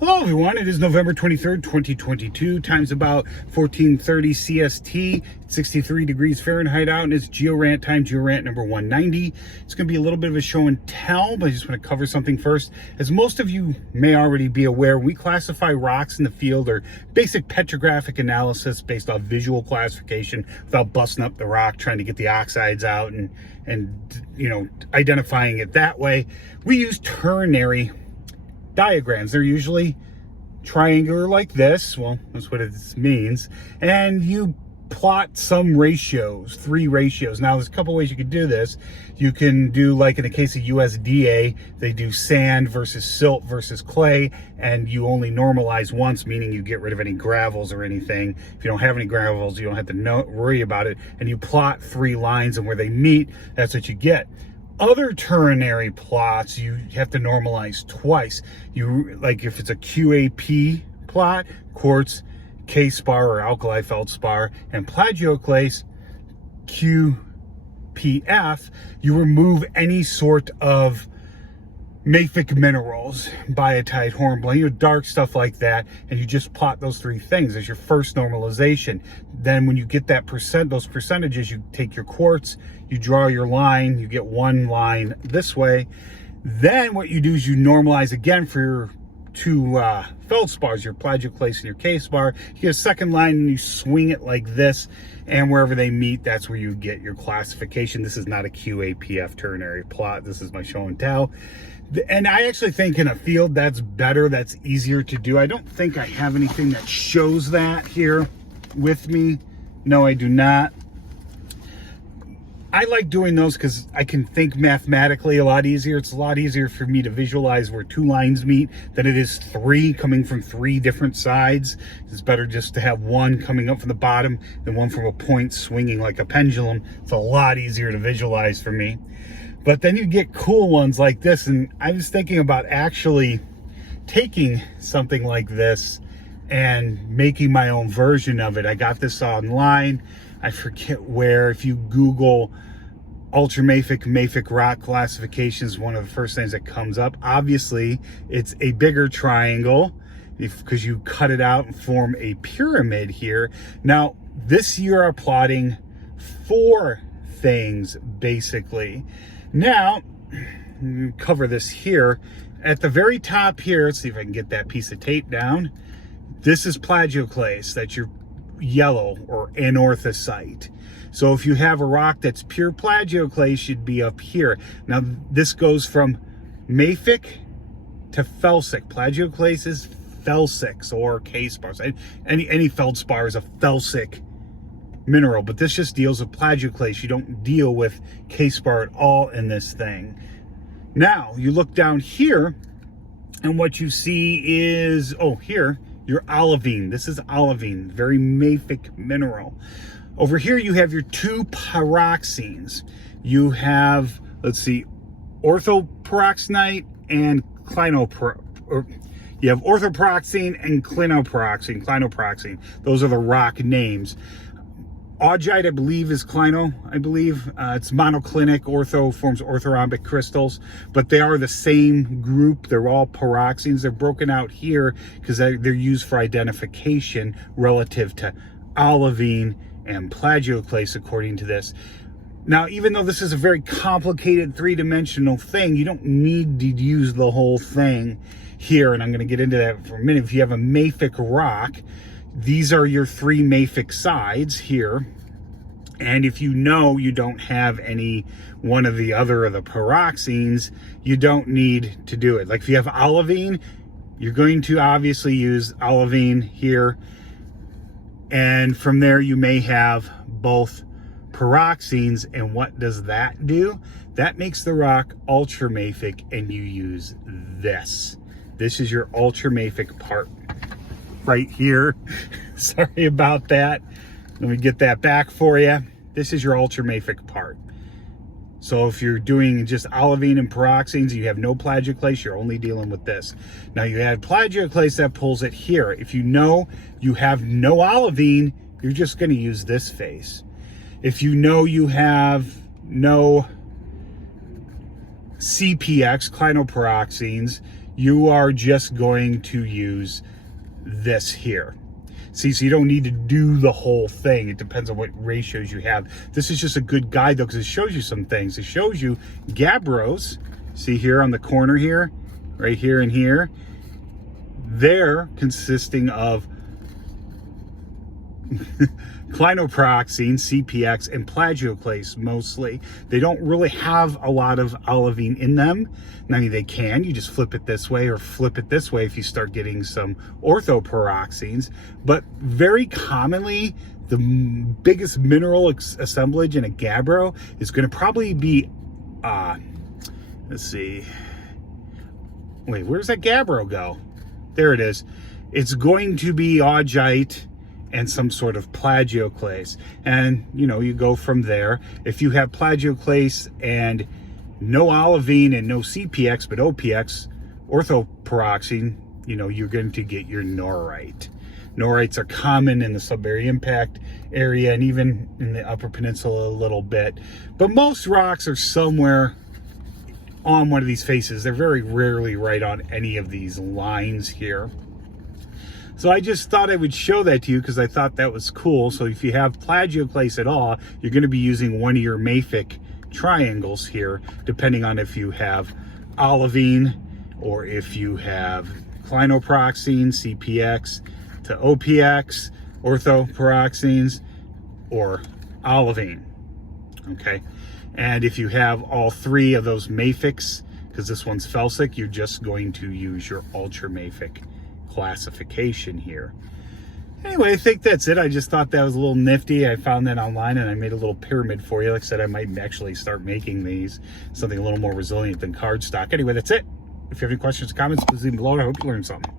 Hello everyone, it is November 23rd, 2022, time's about 14:30 CST, 63 degrees Fahrenheit out, and it's Geo-Rant time, Geo-Rant number 190. It's going to be a little bit of a show and tell, but I just want to cover something first. As most of you may already be aware, we classify rocks in the field, or basic petrographic analysis based on visual classification without busting up the rock, trying to get the oxides out and identifying it that way. We use ternary diagrams. They're usually triangular like this. Well, that's what it means. And you plot some ratios, 3 ratios. Now, there's a couple ways you could do this. You can do, like in the case of USDA, they do sand versus silt versus clay, and you only normalize once, meaning you get rid of any gravels or anything. If you don't have any gravels, you don't have to worry about it. And you plot 3 lines, and where they meet, that's what you get. Other ternary plots, you have to normalize twice. Like if it's a QAP plot, quartz, K-spar or alkali feldspar, and plagioclase, QPF, you remove any sort of mafic minerals, biotite, hornblende, dark stuff like that, and you just plot those 3 things as your first normalization. Then when you get that those percentages, you take your quartz, you draw your line, you get 1 line this way. Then what you do is you normalize again for your 2 feldspars, your plagioclase and your K-spar. You get a second line and you swing it like this, and wherever they meet, that's where you get your classification. This is not a QAPF ternary plot. This is my show and tell. And I actually think in a field that's better, that's easier to do. I don't think I have anything that shows that here with me. No, I do not. I like doing those because I can think mathematically a lot easier. It's a lot easier for me to visualize where 2 lines meet than it is 3 coming from 3 different sides. It's better just to have 1 coming up from the bottom than 1 from a point swinging like a pendulum. It's a lot easier to visualize for me. But then you get cool ones like this, and I was thinking about actually taking something like this and making my own version of it. I got this online. I forget where. If you Google Ultramafic, mafic rock classifications, one of the first things that comes up. Obviously, it's a bigger triangle because you cut it out and form a pyramid here. Now, this year are plotting 4 things, basically. Now, cover this here. At the very top here, let's see if I can get that piece of tape down. This is plagioclase. That's your yellow or anorthosite. So if you have a rock that's pure plagioclase, should be up here. Now, this goes from mafic to felsic. Plagioclase is felsics or K-spars. Any feldspar is a felsic mineral, but this just deals with plagioclase. You don't deal with K-spar at all in this thing. Now, you look down here, and what you see is, here, your olivine. This is olivine, very mafic mineral. Over here, you have your 2 pyroxenes. You have, let's see, orthoperoxenite and you have orthoperoxene and clinoperoxene. Those are the rock names. Augite, I believe, is clino, it's monoclinic. Ortho forms orthorhombic crystals, but they are the same group. They're all pyroxenes. They're broken out here because they're used for identification relative to olivine and plagioclase, according to this. Now, even though this is a very complicated 3-dimensional thing, you don't need to use the whole thing here, and I'm going to get into that for a minute. If you have a mafic rock, these are your 3 mafic sides here. And if you know you don't have any one of the other of the pyroxenes, you don't need to do it. Like if you have olivine, you're going to obviously use olivine here. And from there, you may have both pyroxenes. And what does that do? That makes the rock ultramafic, and you use this. This is your ultramafic part right here. Sorry about that. Let me get that back for you. This is your ultramafic part. So if you're doing just olivine and pyroxenes, you have no plagioclase, you're only dealing with this. Now you add plagioclase, that pulls it here. If you know you have no olivine, you're just going to use this face. If you know you have no CPX, clinopyroxenes, you are just going to use this here. See, so you don't need to do the whole thing. It depends on what ratios you have. This is just a good guide though, because it shows you some things. It shows you gabbros. See here on the corner here, right here and here. They're consisting of clinoproxene, CPX, and plagioclase mostly. They don't really have a lot of olivine in them. I mean, they can. You just flip it this way or flip it this way if you start getting some orthoperoxenes. But very commonly, the biggest mineral assemblage in a gabbro is going to probably be, let's see. Wait, where's that gabbro go? There it is. It's going to be augite and some sort of plagioclase. And, you know, you go from there. If you have plagioclase and no olivine and no CPX, but OPX, orthoperoxene, you know, you're going to get your norite. Norites are common in the sub-area impact area and even in the Upper Peninsula a little bit. But most rocks are somewhere on one of these faces. They're very rarely right on any of these lines here. So I just thought I would show that to you because I thought that was cool. So if you have plagioclase at all, you're going to be using one of your mafic triangles here, depending on if you have olivine or if you have clinoproxene, CPX to OPX, orthoperoxenes, or olivine. Okay. And if you have all three of those mafics, because this one's felsic, you're just going to use your ultramafic classification here. Anyway, I think that's it. I just thought that was a little nifty. I found that online and I made a little pyramid for you. Like I said, I might actually start making these, something a little more resilient than cardstock. Anyway, that's it. If you have any questions or comments, please leave them below. I hope you learned something.